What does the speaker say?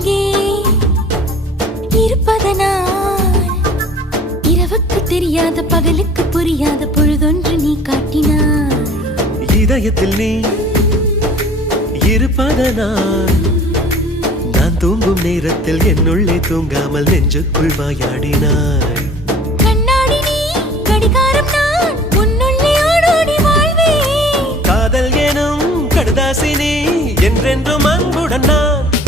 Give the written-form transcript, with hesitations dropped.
அருகே இருப்பதனால் இரவுக்கு தெரியாத பகலுக்கு புரியாத பொழுதொன்று நீ காட்டினாய். இதயத்தில் நீ இருப்பதனால் நான் தூங்கும் நேரத்தில் என்னுள்ளே தூங்காமல் நெஞ்சுக்குள் வாயாடினாய். கண்ணாடி நீ கடிகாரம் நான் உன்னுள்ளே ஓடோடி வாழ்வே. காதல் எனும் கடுதாசி நீ என்றென்றும்